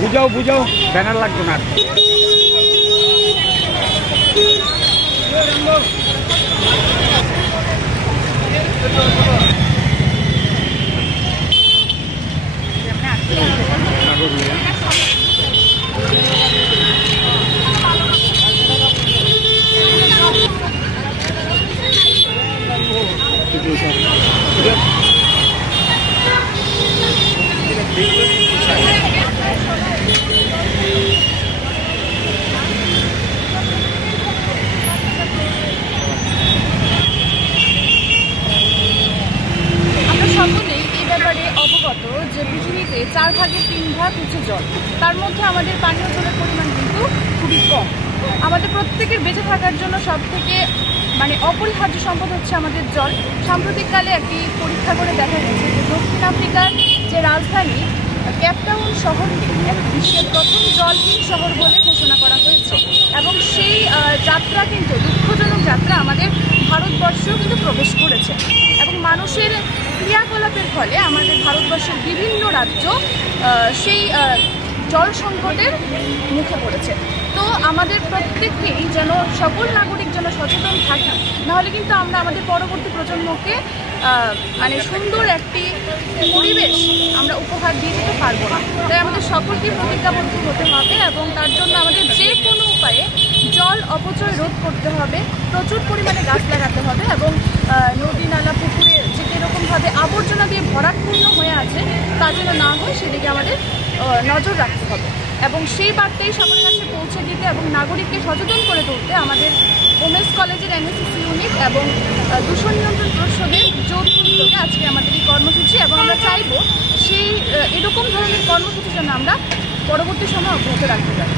বুঝাও বুঝাও, ব্যানার লাগবে না। সকলেই এই ব্যাপারে অবগত যে পৃথিবীতে 4 ভাগের 3 ভাগ হচ্ছে জল। তার মধ্যে আমাদের পানীয় জলের পরিমাণ কিন্তু খুবই কম। আমাদের প্রত্যেকের বেঁচে থাকার জন্য সবথেকে অপরিহার্য সম্পদ হচ্ছে আমাদের জল। সাম্প্রতিককালে একটি পরীক্ষা করে দেখা গেছে যে দক্ষিণ আফ্রিকার যে রাজধানী কেপটাউন শহরটি বিশ্বের প্রথম জলহীন শহর বলে ঘোষণা করা হয়েছে এবং সেই যাত্রা কিন্তু দুঃখজনক যাত্রা আমাদের ভারতবর্ষেও কিন্তু প্রবেশ করেছে এবং মানুষের ক্রিয়াকলাপের ফলে আমাদের ভারতবর্ষের বিভিন্ন রাজ্য সেই জল সংকটের মুখে পড়েছে। তো আমাদের প্রত্যেককেই যেন সকল নাগরিক যেন সচেতন থাকি, নাহলে কিন্তু আমরা আমাদের পরবর্তী প্রজন্মকে সুন্দর একটি পরিবেশ আমরা উপহার দিয়ে দিতে পারবো না। তাই আমাদের সকলকে প্রতিজ্ঞাবদ্ধ হতে হবে এবং তার জন্য আমাদের যে কোনো উপায়ে জল অপচয় রোধ করতে হবে, প্রচুর পরিমাণে গাছ লাগাতে হবে এবং নদী নালা পুকুরে যে এরকমভাবে আবর্জনা দিয়ে ভরাটপূর্ণ হয়ে আছে তা যেন না হয় সেদিকে আমাদের নজর রাখতে হবে এবং সেই বার্তাই সকলের কাছে পৌঁছে দিতে এবং নাগরিককে সচেতন করে তুলতে আমাদের ওমেন্স কলেজের এনএসএস ইউনিট এবং দূষণ নিয়ন্ত্রণ পরিষদের যৌথ উদ্যোগে আজকে আমাদের এই কর্মসূচি এবং আমরা চাইব সেই এরকম ধরনের কর্মসূচি যেন আমরা পরবর্তী সময় অব্যাহত রাখতে পারি।